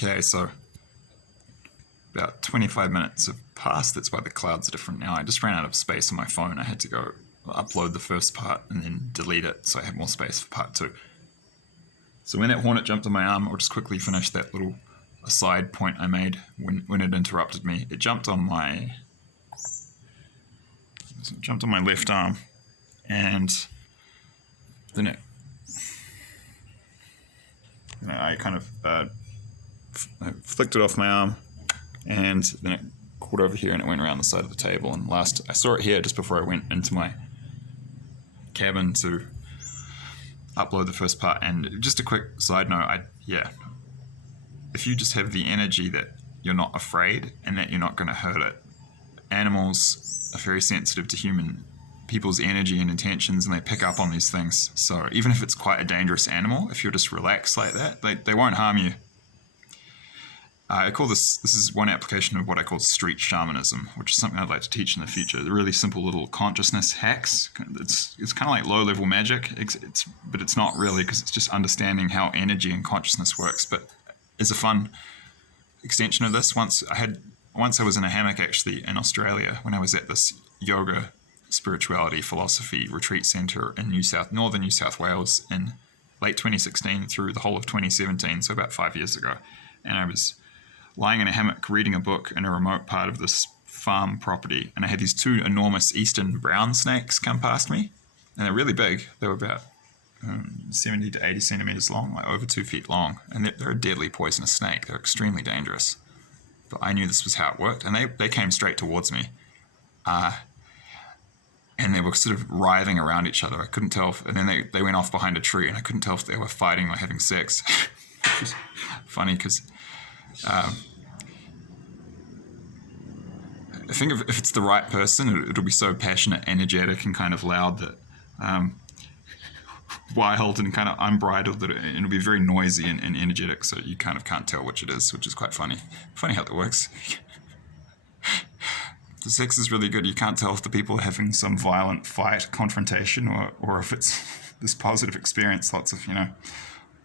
Okay, so about 25 minutes have passed. That's why the clouds are different now. I just ran out of space on my phone. I had to go upload the first part and then delete it so I had more space for part 2. So when that hornet jumped on my arm, I'll just quickly finish that little aside point I made when it interrupted me. It jumped on my left arm, and then I kind of flicked it off my arm, and then it caught over here and it went around the side of the table. And last I saw it here just before I went into my cabin to upload the first part. And just a quick side note, if you just have the energy that you're not afraid and that you're not going to hurt it, animals are very sensitive to people's energy and intentions, and they pick up on these things. So even if it's quite a dangerous animal, if you're just relaxed like that, they won't harm you. I call this is one application of what I call street shamanism, which is something I'd like to teach in the future. They're really simple little consciousness hacks. It's kind of like low-level magic, but it's not really, because it's just understanding how energy and consciousness works. But as a fun extension of this, once I was in a hammock actually in Australia when I was at this yoga, spirituality, philosophy retreat centre in northern New South Wales in late 2016 through the whole of 2017, so about 5 years ago. And I was lying in a hammock reading a book in a remote part of this farm property, and I had these 2 enormous eastern brown snakes come past me, and they're really big. They were about 70 to 80 centimeters long, like over 2 feet long, and they're a deadly poisonous snake. They're extremely dangerous. But I knew this was how it worked, and they came straight towards me. And they were sort of writhing around each other. I couldn't tell and then they went off behind a tree, and I couldn't tell if they were fighting or having sex. Which is funny, because I think if it's the right person, it'll be so passionate, energetic, and kind of loud that wild and kind of unbridled that it'll be very noisy and energetic, so you kind of can't tell which it is, which is quite funny. Funny how that works. The sex is really good. You can't tell if the people are having some violent fight, confrontation, or if it's this positive experience, lots of,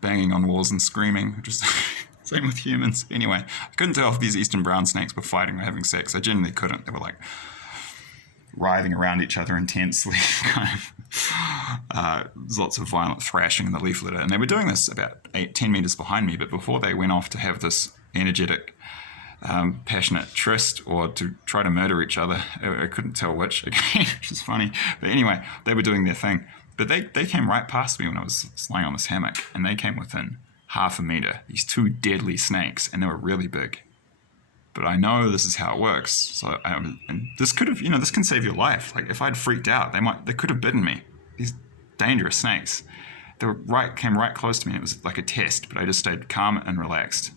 banging on walls and screaming. Just same with humans. Anyway, I couldn't tell if these eastern brown snakes were fighting or having sex. I genuinely couldn't. They were like writhing around each other intensely, kind of. There's lots of violent thrashing in the leaf litter. And they were doing this about 10 meters behind me, but before they went off to have this energetic, passionate tryst or to try to murder each other. I couldn't tell which, again, which is funny. But anyway, they were doing their thing. But they came right past me when I was lying on this hammock, and they came within half a meter. These 2 deadly snakes, and they were really big. But I know this is how it works. So and this could have, this can save your life. Like if I'd freaked out, they could have bitten me. These dangerous snakes. Came right close to me. It was like a test, but I just stayed calm and relaxed.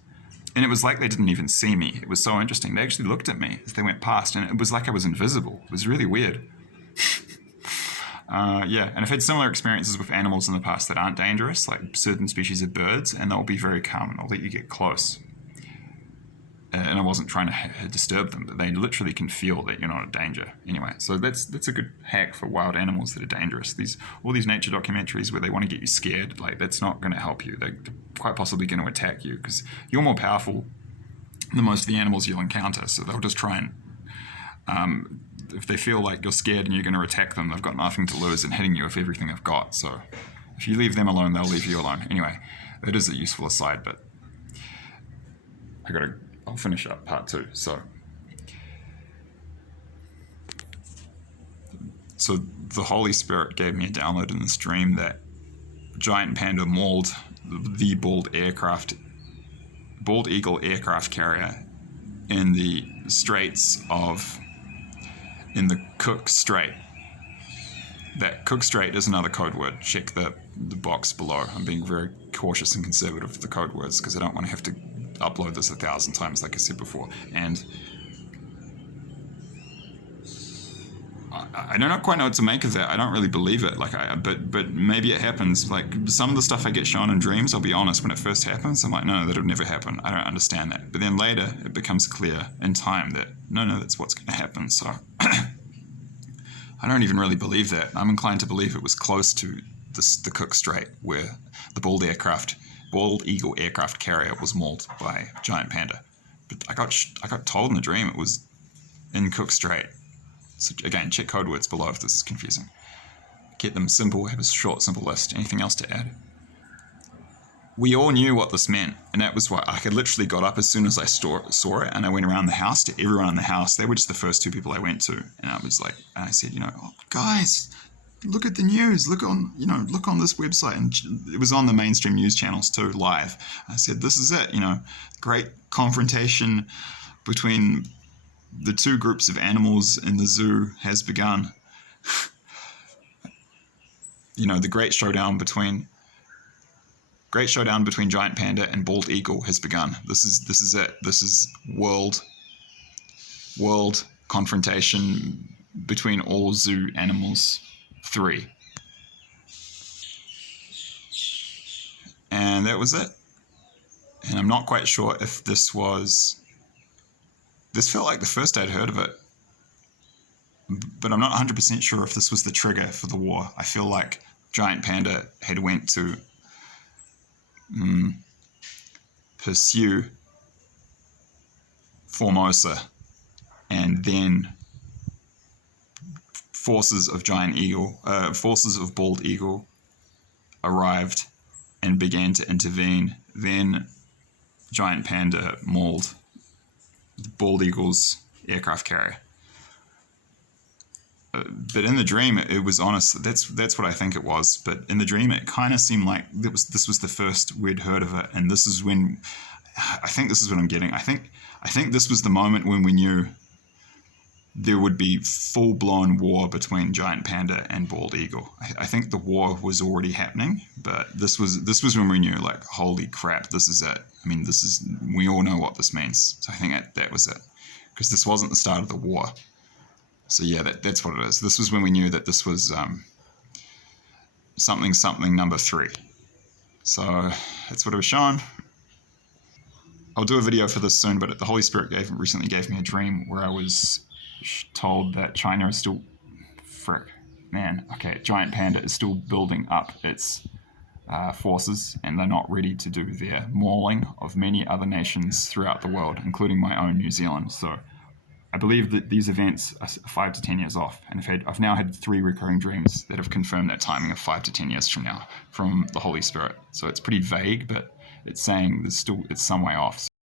And it was like they didn't even see me. It was so interesting. They actually looked at me as they went past, and it was like I was invisible. It was really weird. And I've had similar experiences with animals in the past that aren't dangerous, like certain species of birds, and they'll be very calm and they'll let you get close. And I wasn't trying to disturb them, but they literally can feel that you're not in danger. Anyway, so that's a good hack for wild animals that are dangerous. All these nature documentaries where they want to get you scared, like that's not going to help you. They're quite possibly going to attack you because you're more powerful than most of the animals you'll encounter. So they'll just try and, if they feel like you're scared and you're going to attack them, they've got nothing to lose in hitting you with everything they've got. So if you leave them alone, they'll leave you alone. Anyway, that is a useful aside, but I'll finish up part 2. So the Holy Spirit gave me a download in this dream that giant panda mauled the bald eagle aircraft carrier in the Cook Strait. That Cook Strait is another code word. Check the box below. I'm being very cautious and conservative with the code words because I don't want to have to upload this 1,000 times like I said before. And I don't quite know what to make of that. I don't really believe it. But maybe it happens. Like some of the stuff I get shown in dreams, I'll be honest, when it first happens, I'm like, no, that'll never happen. I don't understand that. But then later, it becomes clear in time that no, that's what's going to happen. So I don't even really believe that. I'm inclined to believe it was close to the Cook Strait where the bald aircraft bald eagle aircraft carrier was mauled by giant panda. But I got told in the dream it was in Cook Strait. So again, check code words below if this is confusing. Get them simple, have a short, simple list. Anything else to add? We all knew what this meant, and that was why I had literally got up as soon as I saw it, and I went around the house to everyone in the house. They were just the first two people I went to, and I was like, and I said, oh, guys, look at the news. Look on this website, and it was on the mainstream news channels too, live. I said, this is it. Great confrontation between the two groups of animals in the zoo has begun. The great showdown between giant panda and bald eagle has begun. This is it. This is world confrontation between all zoo animals 3. And that was it. And I'm not quite sure if this felt like the first I'd heard of it, but I'm not 100% sure if this was the trigger for the war. I feel like giant panda had went to pursue Formosa, and then forces of bald eagle arrived and began to intervene. Then giant panda mauled bald eagle's aircraft carrier. But in the dream, it was honest. That's what I think it was. But in the dream, it kind of seemed like this was the first we'd heard of it, and this is when I think this is what I'm getting. I think this was the moment when we knew there would be full-blown war between giant panda and bald eagle. I think the war was already happening, but this was when we knew, like, holy crap, this is it. I mean, we all know what this means. So I think that was it, because this wasn't the start of the war. So yeah, that's what it is. This was when we knew that this was something number 3. So that's what it was shown. I'll do a video for this soon, but the Holy Spirit recently gave me a dream where I was told that China is still... giant panda is still building up its forces, and they're not ready to do their mauling of many other nations throughout the world, including my own New Zealand. So I believe that these events are 5 to 10 years off, and I've now had 3 recurring dreams that have confirmed that timing of 5 to 10 years from now from the Holy Spirit. So it's pretty vague, but it's saying it's some way off.